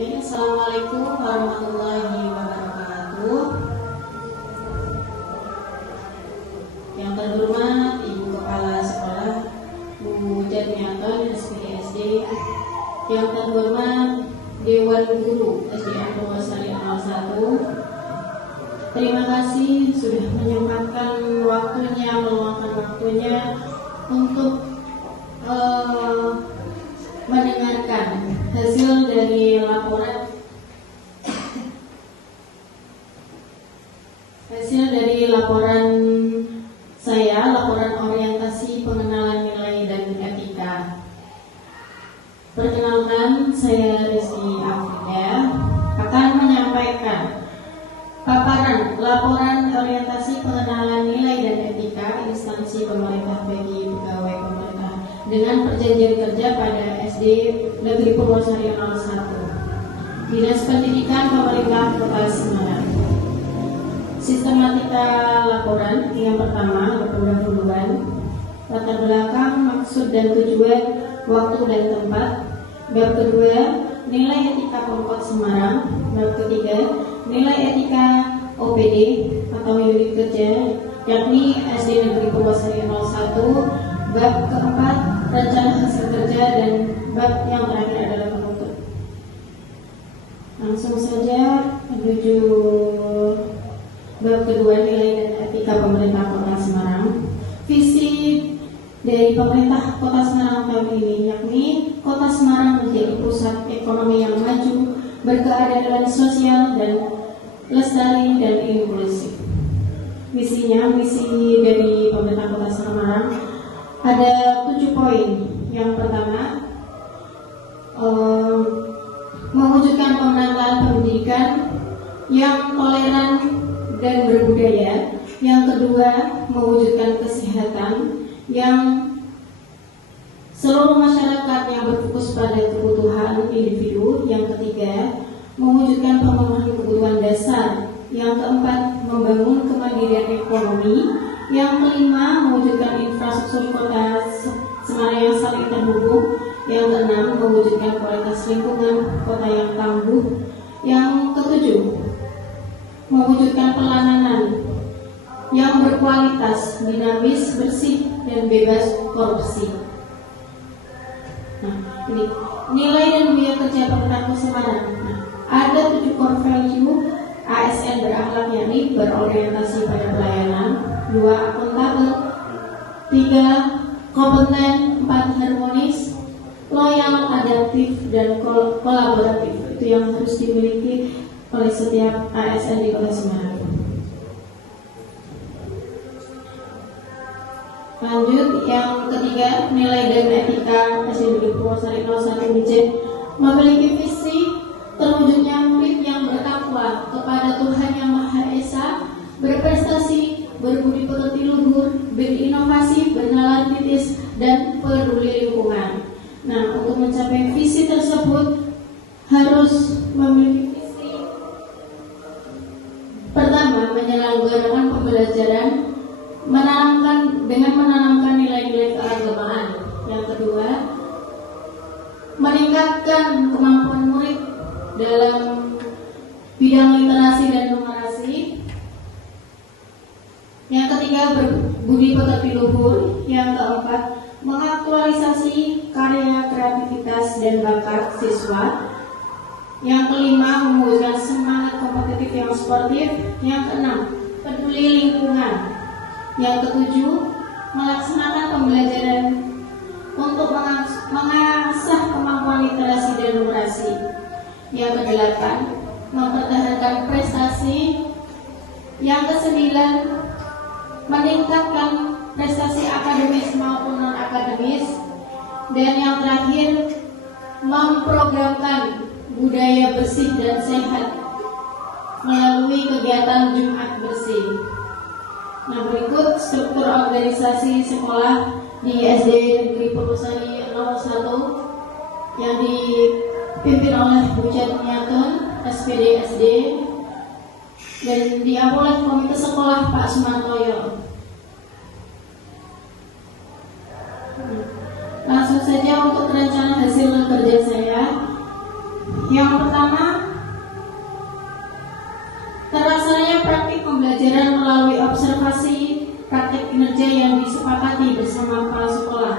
Assalamualaikum warahmatullahi wabarakatuh. Yang terhormat Ibu Kepala Sekolah Bu Jatmiaton SPD. Yang terhormat Dewan Guru SDN Purwosari 01. Terima kasih sudah menyempatkan waktunya, meluangkan waktunya untuk mendengarkan hasil dari laporan saya, laporan orientasi pengenalan nilai dan etika. Perkenalkan, saya Rizky Afrida akan menyampaikan paparan laporan orientasi pengenalan nilai dan etika instansi pemerintah bagi pegawai pemerintah dengan perjanjian kerja pada SD Negeri Purwosari 01, Dinas Pendidikan Pemerintah Kota Semarang. Sistematika laporan yang pertama, pendahuluan, latar belakang, maksud dan tujuan, waktu dan tempat. Bab kedua, nilai etika Pemkot Semarang. Bab ketiga, nilai etika OPD atau unit kerja, yakni SD Negeri Purwosari 01. Bab keempat, rencana hasil kerja, dan bab yang terakhir adalah penutup. Langsung saja menuju bab kedua, nilai dan etika pemerintah Kota Semarang. Visi dari pemerintah Kota Semarang tahun ini yakni Kota Semarang menjadi pusat ekonomi yang maju, berkeadilan sosial dan lestari dan inklusif. Misinya, misi dari pemerintah Kota Semarang ada 7 poin. Yang pertama, mewujudkan pemerataan pendidikan yang toleran dan berbudaya. Yang kedua, mewujudkan kesehatan yang seluruh masyarakat yang berfokus pada kebutuhan individu. Yang ketiga, mewujudkan pemenuhan kebutuhan dasar. Yang keempat, membangun kemandirian ekonomi. Yang kelima, mewujudkan infrastruktur kota Semarang yang saling terhubung. Yang keenam, mewujudkan kualitas lingkungan kota yang tangguh. Yang ketujuh, mewujudkan pelayanan yang berkualitas, dinamis, bersih, dan bebas korupsi. Nah, ini nilai dan biaya kerja pemerintah Kota Semarang. Nah, ada 7 core value ASN berakhlak, yakni berorientasi pada pelayanan, 2 akuntabel, 3 kompeten, 4 harmonis, loyal, adaptif, dan kolaboratif. Itu yang harus dimiliki oleh setiap ASN di Kota Semarang. Lanjut, yang ketiga, nilai dan etika SD Negeri Purwosari 01 Wijen memiliki visi terwujudnya murid yang bertakwa kepada Tuhan Yang Maha Esa, berprestasi, berbudi pekerti luhur, berinovasi, bernalar kritis, dan peduli lingkungan. Nah, untuk mencapai visi tersebut harus memiliki visi. Pertama, menyelenggarakan pembelajaran menanamkan nilai-nilai keagamaan. Yang kedua, meningkatkan kemampuan murid dalam bidang literasi dan numerasi. Yang ketiga, berbudi pekerti luhur. Yang keempat, mengaktualisasi karya, kreativitas, dan bakat siswa. Yang kelima, mewujudkan semangat kompetitif yang sportif. Yang keenam, peduli lingkungan. Yang ketujuh, melaksanakan pembelajaran untuk mengasah kemampuan literasi dan numerasi. Yang kedelapan, mempertahankan prestasi. Yang kesembilan, meningkatkan prestasi akademis maupun non-akademis. Dan yang terakhir, memprogramkan budaya bersih dan sehat melalui kegiatan Jumat Bersih. Nah, berikut struktur organisasi sekolah di SD Negeri Purwosari 01 yang dipimpin oleh Bu Jatmiaton SPD SD dan diambil oleh Komite Sekolah Pak Sumartoyo. Langsung saja untuk rencana hasil kerja saya. Yang pertama, pembelajaran melalui observasi praktek kinerja yang disepakati bersama kepala sekolah.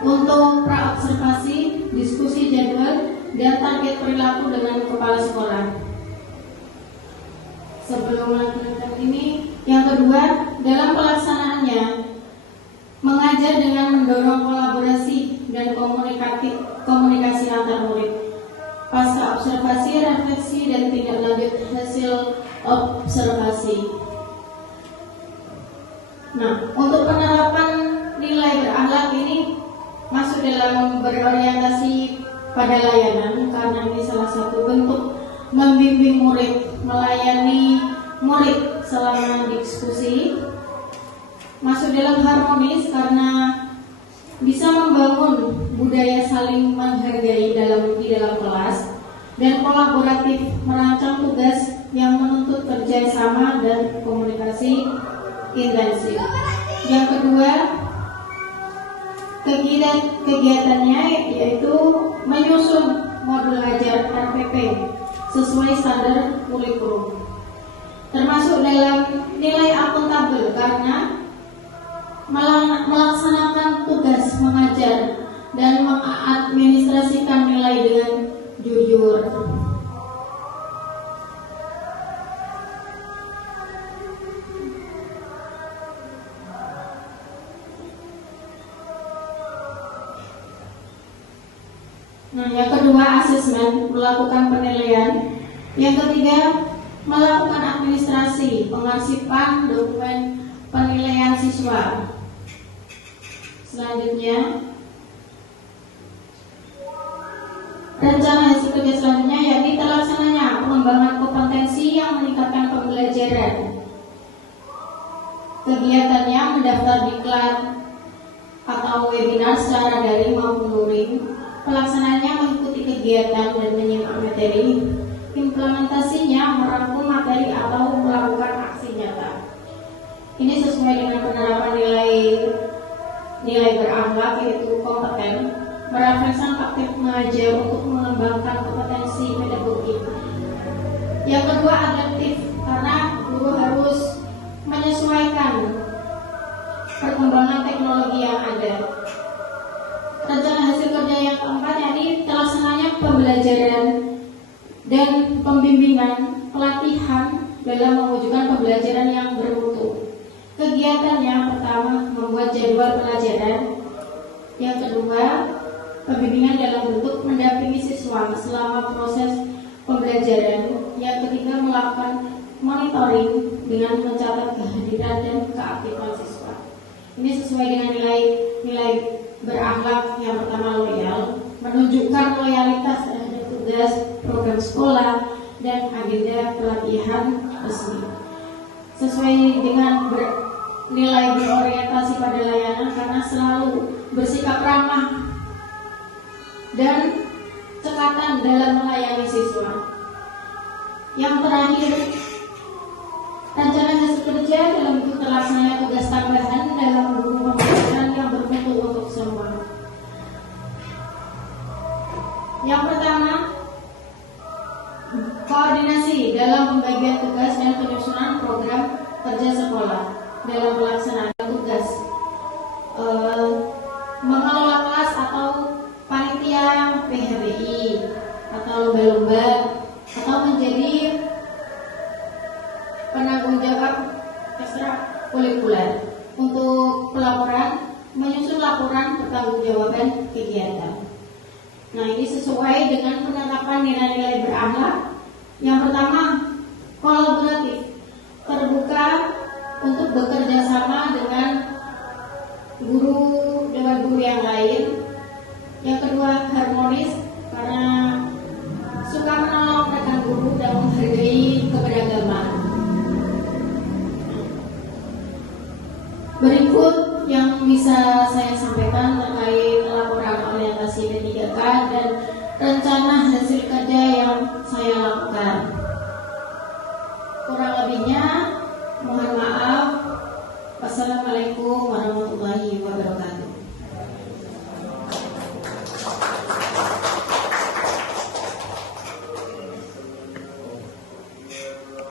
Untuk pra-observasi, diskusi jadwal, dan target perilaku dengan kepala sekolah. Sebelum melanjutkan ini, yang kedua, dalam pelaksanaannya, mengajar dengan mendorong kolaborasi dan komunikasi antar murid. Pasca observasi, refleksi, dan tindak lanjut hasil observasi. Nah, untuk penerapan nilai berakhlak ini masuk dalam berorientasi pada layanan, karena ini salah satu bentuk membimbing murid, melayani murid selama diskusi. Masuk dalam harmonis karena bisa membangun budaya saling menghargai di dalam kelas, dan kolaboratif merancang tugas yang menuntut kerjasama dan komunikasi intensif. Yang kedua, kegiatannya yaitu menyusun modul ajar RPP sesuai standar kurikulum, termasuk dalam nilai akuntabel karena melaksanakan tugas mengajar dan mengadministrasikan nilai dengan jujur. Nah, yang kedua, asesmen, melakukan penilaian. Yang ketiga, melakukan administrasi, pengarsipan dokumen penilaian siswa. Selanjutnya, rencana hasil kerja selanjutnya yakni terlaksananya pengembangan kompetensi yang meningkatkan pembelajaran. Kegiatannya mendaftar diklat atau webinar secara daring maupun luring. Pelaksanaannya mengikuti kegiatan dan menyimak materi. Implementasinya merangkum materi atau melakukan aksi nyata. Ini sesuai dengan penerapan nilai berakhlak, yaitu kompeten, merefleksikan praktik mengajar untuk mengembangkan kompetensi pedagogik. Yang kedua, adaptif, karena guru harus menyesuaikan perkembangan teknologi yang ada. Rencana hasil kerja yang keempat yakni terlaksananya pembelajaran dan pembimbingan pelatihan dalam mewujudkan pembelajaran yang bermutu. Kegiatan yang pertama membuat jadwal pelajaran. Yang kedua, pembimbingan dalam bentuk mendampingi siswa selama proses pembelajaran. Yang ketiga, melakukan monitoring dengan mencatat kehadiran dan keaktifan siswa. Ini sesuai dengan nilai berakhlak. Yang pertama, loyal, menunjukkan loyalitas terhadap tugas, program sekolah, dan agenda pelatihan resmi. Sesuai dengan nilai berorientasi pada layanan karena selalu bersikap ramah dan cekatan dalam melayani siswa. Yang terakhir, rencana hasil kerja dalam bentuk terlaksananya tugas tambahan dalam mendukung pembelajaran yang bermutu untuk semua. Yang pertama, koordinasi dalam pembagian tugas dan penyusunan program kerja sekolah dalam pelaksanaan tugas, mengelola kelas atau panitia PHBI atau lomba-lomba, atau menjadi penanggung jawab ekstrakurikuler untuk pelaporan, menyusun laporan pertanggungjawaban kegiatan. Nah, ini sesuai dengan penerapan nilai-nilai berakhlak. Yang pertama, kolaboratif, terbuka untuk bekerja sama dengan guru yang lain. Yang kedua, harmonis, karena suka menolong rekan guru dan menghargai keberagaman. Berikut yang bisa saya sampaikan terkait laporan orientasi P3K dan rencana hasil kerja yang saya lakukan. Kurang lebihnya mohon maaf. Wassalamualaikum warahmatullahi wabarakatuh.